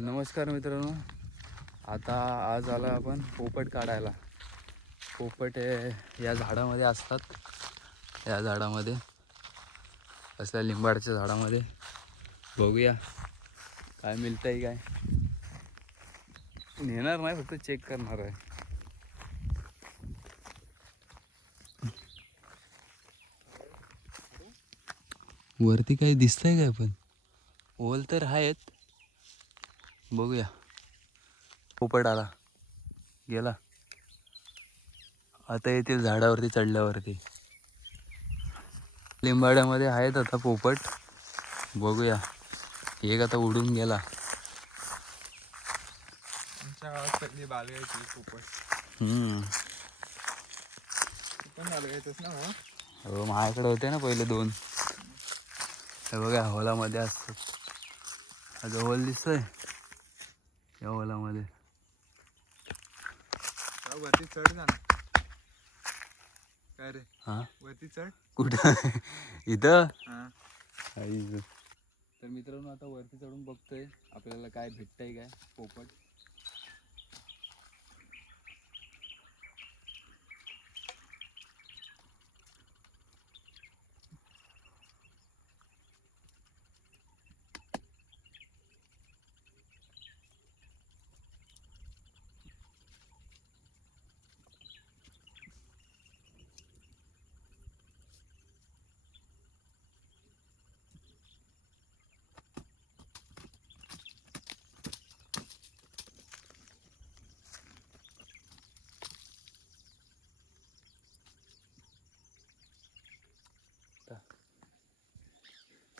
नमस्कार मित्रांनो, आता आज आला आपण पोपट काढायला. पोपट हे या झाडामध्ये असतात, या झाडामध्ये असल्या लिंबाच्या झाडामध्ये. बघूया काय मिळतंय काय. नेणार नाही, फक्त चेक करणार आहे. वरती काही दिसतंय काय पण? ओल तर आहेत. बघूया. पोपट आला, गेला. आता येतील झाडावरती चढल्यावरती. लिंबाड्यामध्ये आहेत आता पोपट. बघूया. एक आता उडून गेला. आमच्या गावात पहिली बालगायची पोपट. तू पण बालगायचंस ना? हो, माझ्याकडे होते ना पहिले 2. हे बघा, होलामध्ये असतात. आता होल दिसतोय या होलामध्ये. वरती चढ जा ना. काय रे? हा, वरती चढ. कुठं? इथं. हा. तर मित्रांनो, आता वरती चढून बघतोय आपल्याला काय भेटतंय काय. पोपट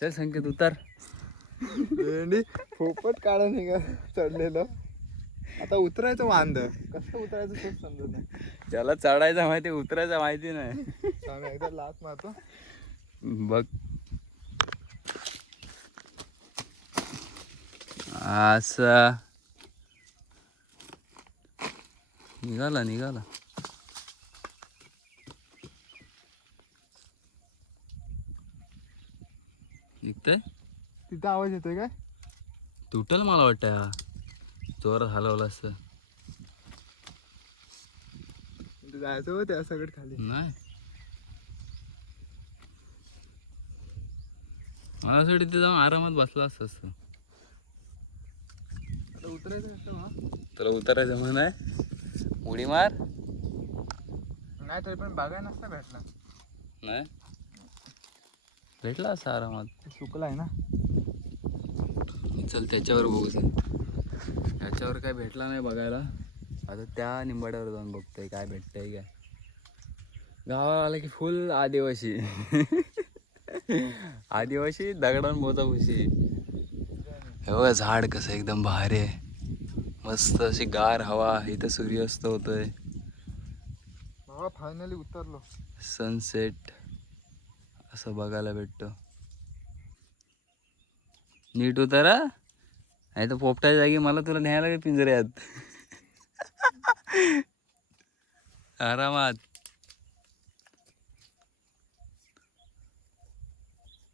चल संकेत, उतार. पोपट काढा निघा चढलेलं. आता उतरायचं वांद. कसं उतरायचं तेच समजत नाही. त्याला चढायचं माहिती, उतरायचं माहिती नाही. आम्ही एकदा लात मारतो. बघ, असा निघाला. निघतंय. तिथं आवाज येतोय काय? तुटल मला वाटतं. हा जोरात हलवला असतं. तिथं जायचं हो त्या सगळं खाली. नाही, मला असं वाटतं तिथे जाऊन आरामात बसला असतं. आता उतरायचं कसं? तुला उतरायचं म्हण आहे, उडी मार. नाही तरी पण बघाय नसता भेटला. नाही भेटला असं आरामात. सुकलाय ना. चल त्याच्यावर बघू. त्याच्यावर काय भेटला नाही बघायला. आता त्या निंबाड्यावर जाऊन बघतोय काय भेटतंय काय. गावाला आलं की फुल आदिवासी. आदिवासी दगडान मोजापुशी. हे बघा झाड कसं एकदम भारी आहे. मस्त अशी गार हवा. इथं सूर्यास्त होतोय. बाबा फायनली उतरलो. सनसेट असं बघायला भेटतं. नीट उतारा, नाही तर पोपटाच्या जागी मला तुला न्यायला काय पिंजऱ्यात. आरामात.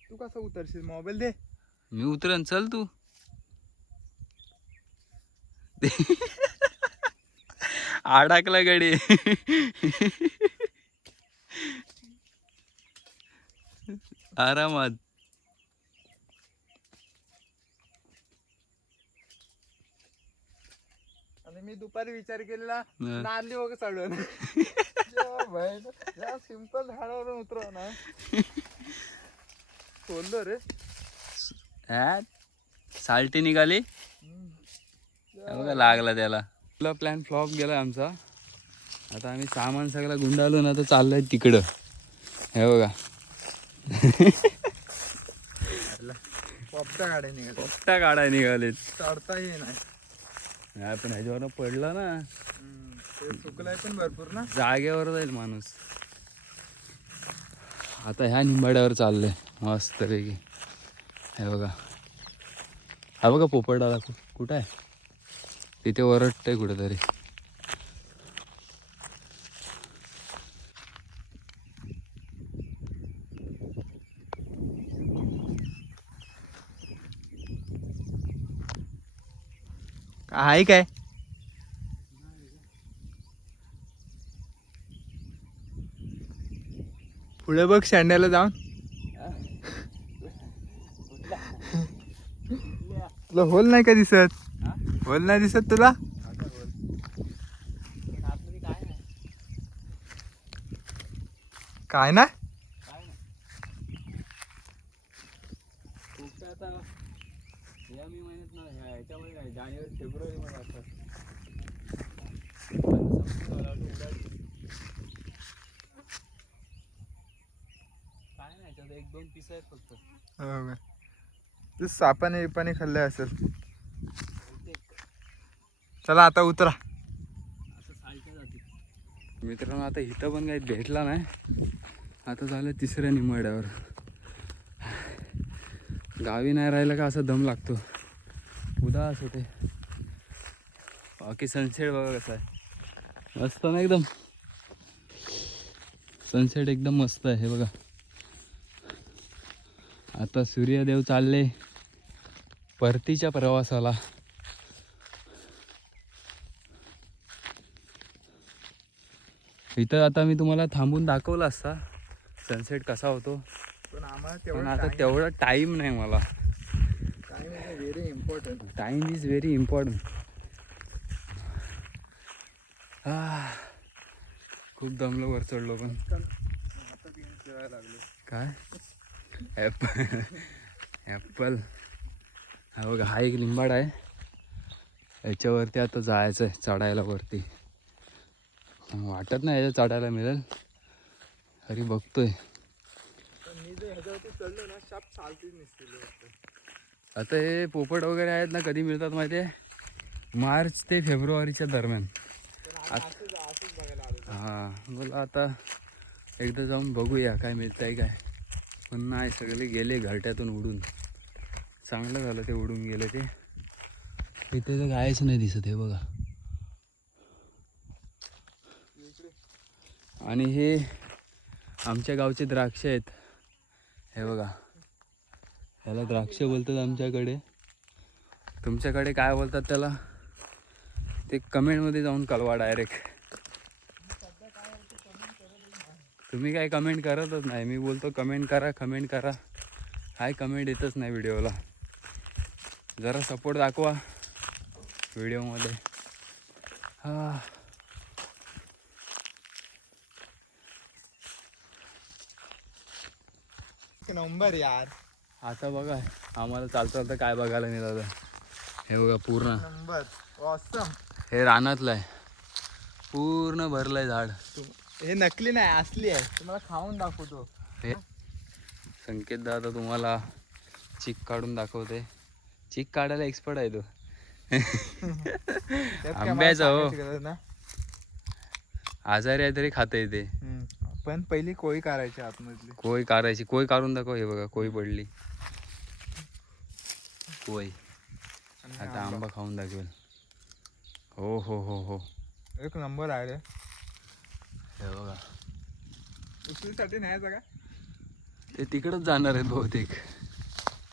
तू कसं उतरशील? मोबाईल दे. मी उतरेन, चल तू. अडकला गडी. आरामात. आणि मी दुपारी विचार केलेला नारली वगैरे चढवून. या सिंपल झाडावरून उतरव ना. सोडलो रे. साल्टी निघाली. बघा लागला त्याला. आपला प्लॅन फ्लॉप गेला आमचा. आता आम्ही सामान सगळं गुंडाळलो ना, तर चाललंय तिकडं. हे बघा. पोपटा गाड्या निघालेत. चढताही नाही. पण ह्याच्यावर पडला ना, ते सुकलाय पण भरपूर ना. जागेवर जाईल माणूस. आता ह्या निंबाड्यावर चाललंय मस्त पैकी. हे बघा, हा बघा पोपटाला कुठं आहे. तिथे वरटतंय कुठेतरी. आहे काय पुढे बघ शेंड्याला जाऊन तुला होल नाही का दिसत होल नाही दिसत तुला काय ना आता या मी महिन्यात ना ह्याच्यामध्ये काय जानेवारी फेब्रुवारी मध्ये असतात काय नाही याच्यात 1-2 पीस आहेत फक्त हो का तू सापाने विपाने खाल्ले असेल चला आता उतरा असं सालच्या जाती मित्रांनो आता इथं पण काही भेटला नाही आता झालं तिसऱ्या निमाड्यावर गावी नाही राहिलं का असं दम लागतो उदास होते बाकी सनसेट बघा कसा आहे मस्त ना एकदम सनसेट एकदम मस्त आहे हे बघा आता सूर्यदेव चालले परतीच्या प्रवासाला इथं आता मी तुम्हाला थांबून दाखवला असता सनसेट कसा होतो पण आम्हाला पण आता तेवढा टाइम नाही मला time is very important time is very important खूप दमलो वर चढलो पण काय ॲपल हा बघा हा एक लिंबाड आहे याच्यावरती आता जायचं आहे चढायला वरती वाटत नाही याच्या चढायला मिळेल तरी बघतोय आता हे पोपट वगैरे आहेत ना कधी मिळतात माहिती आहे मार्च ते फेब्रुवारीच्या दरम्यान हां बोला आता एकदा जाऊन बघूया काय मिळतंय काय पण नाही सगळे गेले घरट्यातून उडून चांगलं झालं ते उडून गेले ते इथे तर कायच नाही दिसत हे बघा आणि हे आमच्या गावचे द्राक्ष आहेत हे बघा ह्याला द्राक्ष बोलतात आमच्याकडे तुमच्याकडे काय बोलतात त्याला ते कमेंटमध्ये जाऊन कळवा डायरेक्ट तुम्ही काय कमेंट करतच नाही मी बोलतो कमेंट करा काय कमेंट येतच नाही व्हिडिओला जरा सपोर्ट दाखवा व्हिडिओमध्ये हा नंबर यार आता बघा आम्हाला चालतं काय बघायला मिळालं हे बघा पूर्ण नंबर ऑसम हे रानातलं आहे पूर्ण भरलंय झाड हे नकली नाही असली आहे तुम्हाला खाऊन दाखवतो हे संकेत दादा तुम्हाला चिक काढून दाखवते चिक काढायला एक्सपर्ट आहे तो आंब्याचा हो ना आजारी आहे तरी खाता येते पण पहिली कोळी काढायची आतमधली कोय काढायची कोय काढून दाखव हे बघा कोय पडली कोय आता आंबा खाऊन दाखवेल हो हो हो हो एक नंबर आहे रे हे बघा उचलीसाठी नाही का ते तिकडच जाणार आहेत बहुतेक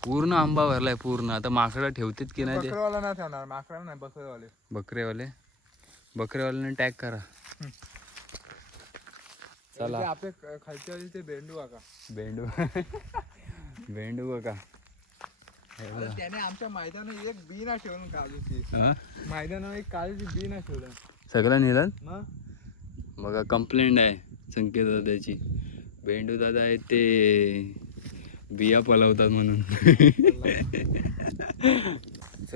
पूर्ण आंबा भरलाय पूर्ण आता माकडं ठेवतात की नाही ते बकरवाला नाही ठेवणार माकडा नाही बकरवाले बकरेवाल्याने टॅग करा चला आपले खालच्या ते भेंडू का भेंडू बघा त्याने आमच्या मैदानात एक बी ना ठेवून काजूची मैदानावर एक काजूची बी ना ठेवलं सगळं नेलं मग बघा कंप्लेंट आहे संकेत दादाची भेंडू दादा आहेत ते बिया पलवतात म्हणून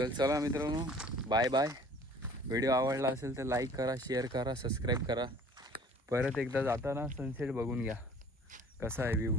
चला मित्रांनो बाय बाय व्हिडिओ आवडला असेल तर लाईक करा शेअर करा सबस्क्राईब करा परत एकदा जाताना सनसेट बघून घ्या कसा आहे व्ह्यू